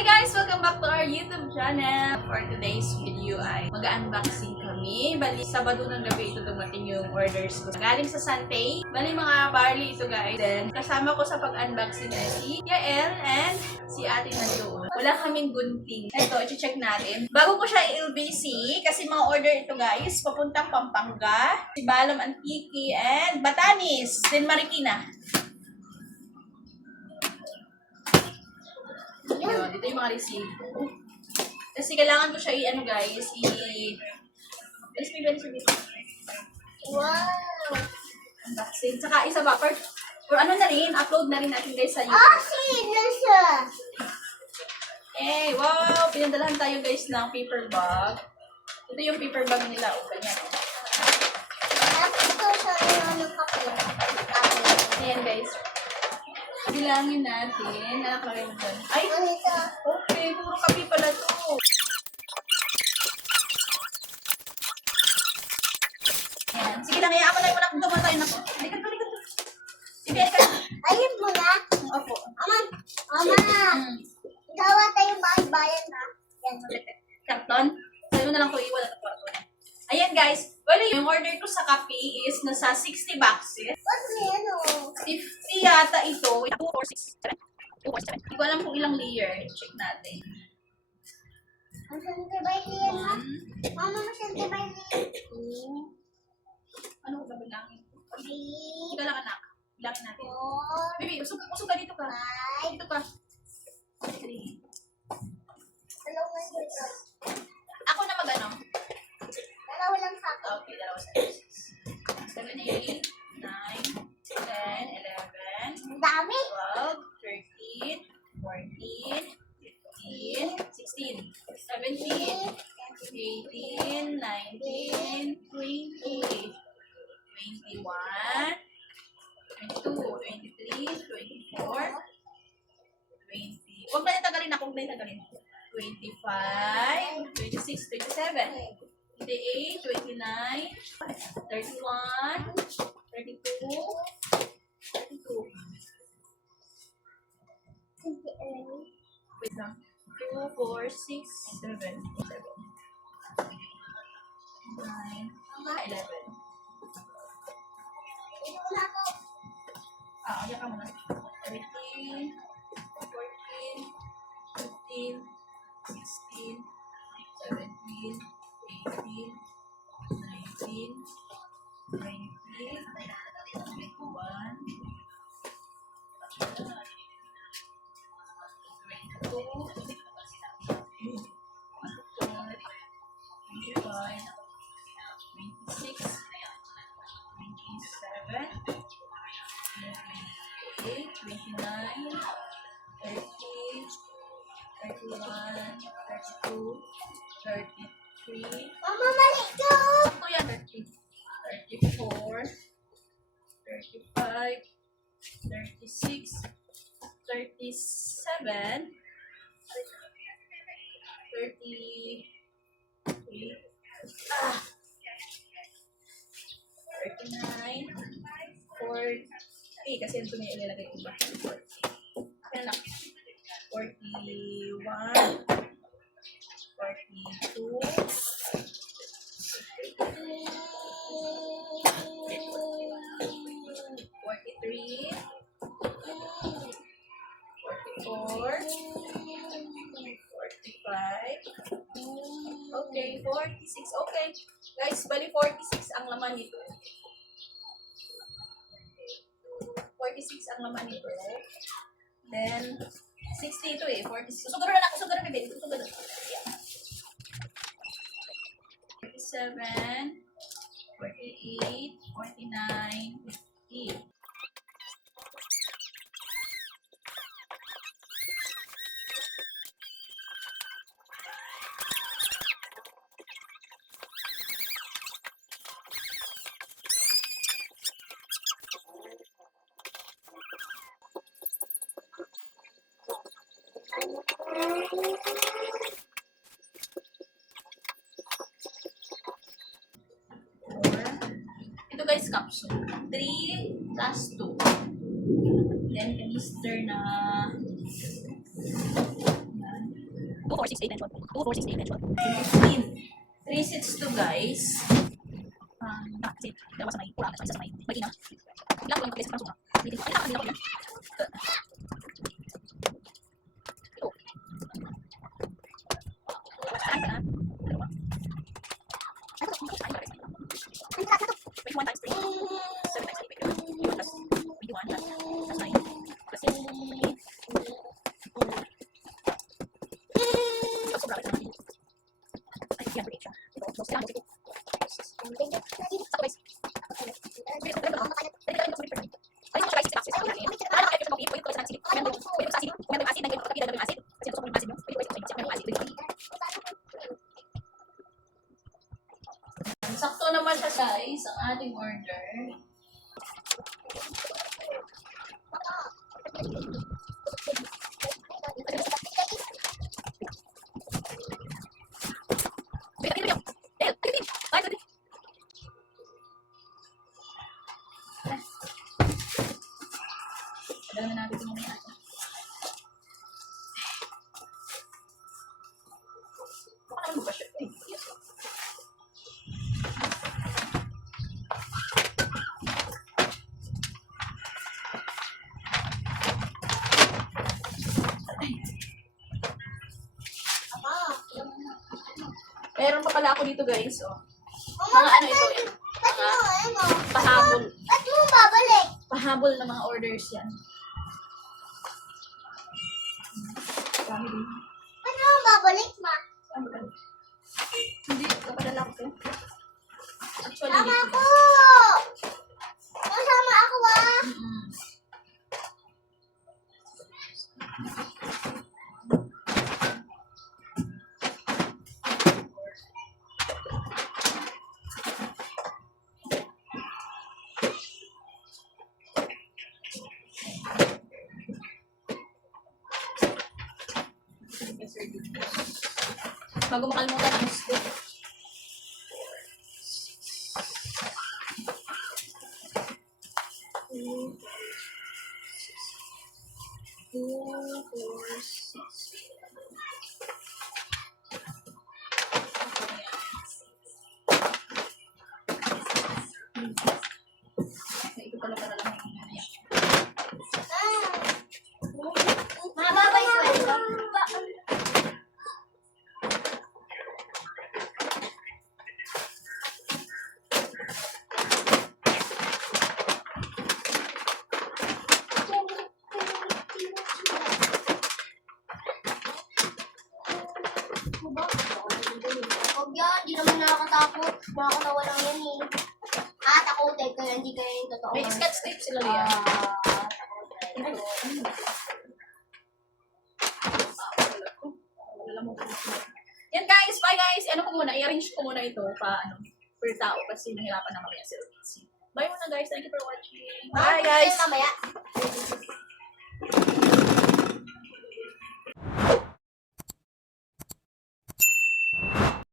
Hi guys! Welcome back to our YouTube channel. For today's video ay mag-unboxing kami. Bali, Sabado ng gabi ito dumating yung orders ko. Galing sa Santay. Bali, mga barley ito guys. Then, kasama ko sa pag-unboxing ay si Yael and si ate nandoon. Wala kaming gunting. Ito, i-check natin. Bago ko siya i-LBC, kasi mga order ito guys, papuntang Pampanga, si Balam Antique and Batanes, then Marikina. Yun, dito yung mga receipt. Kasi kailangan ko siya i-ano guys, Alis may benis dito. Wow! Unboxing. Saka isa ba, for ano na rin, upload na rin natin guys sa YouTube. Sino siya? Eh, wow! Pinadalahan tayo guys ng paper bag. Ito yung paper bag nila. O, ganyan. Tapos ko siya ng kape. Ayan guys. Bilangin natin. Nakalagay mo dyan. Ay! Ano ito? Okay, puro kape pala to. Ayan. Sige lang, ako na yung wala kong tumatay na po. Likat. Ibigay ka. Ayun mo na. Opo. Mama! Gawa tayo bayan na. Yan. Karton. Sa'yo na lang ko iwan at kwarto. Ayan guys. Well, yung order ko sa kape is nasa 60 boxes. Ba't may ano? 50 yata ito. 2 or 6. 2 or 7. Hindi ko alam kung ilang layer. Check natin. Ang santibay niya na. 1, Mama, masantibay niya. 2. Ano ko ba bilangin? 3, Ika lang anak. Bilangin natin. 4, Baby, usog ka dito ka. 5. Dito ka. 3. Dalawa dito. Ako na mag-ano? Dalawa lang sa akin. Okay, dalawa sa 7, 8, 9, 10, 11, Ang dami. 12, 13, 14, 15, 16, 17, 18, 19, 20, 21, 22, 23, 24, 20. Huwag na natagalin ako, huwag na natagalin. 25, 26, 27, 28, 29, 31, 32, 32. Wait lang. 2, 4, 6, 7, 7. 9, 11. Ito na ako. Ayan ka muna. 13, 14, 15, 16, 17, 18, 19, 20, 21, 22, 25, 26, 27, 28, 29, 30, 31, 32, 33, Mama, mali ka. ito yan, 30, 34, 35, 36, 37, 38, 39, 40, kasi ito niya ilalagay ko ba? 40. Ayan lang. 41, 42, 43, 44, 45, okay, 46, okay. Guys, bali 46 ang laman nito. 46 ang laman nito. Then, 60 ito eh, 46. Usugaro na, baby. Usugaro. 47, 48, 49, 50. Ito guys, capsule. 3 plus 2. Then, canister na 3 sets to guys. Sakto naman siya guys, ang ating order. Dalawa natin ito mamaya. Baka naman ba siya? Yes. Meron pa pala ako dito guys, oh. Mga ano ito, yan. Mga pahabol. Ba't mo babalik? Pahabol na mga orders yan. Dami din. Ba't mo babalik, ma? Ano ba? Hindi, kapadala ko. Actually, Sama dito. ko! Masama ako, ah! Mm-mm. Bago makalimutan ang scoop. Ito pala para lang yung mamaya. Mababay ko ito. Huwag yan, di naman nakakatakot. Nakakatawa lang yan eh. Takutin ko yan, hindi kaya yung totoo. May sketch tape sila Lia. Yan guys, bye guys. Ano ko muna, i-arrange ko muna ito pa ano, per tao kasi nahirapan na mamaya si Bye muna guys. Thank you for watching. Bye guys! Mamaya.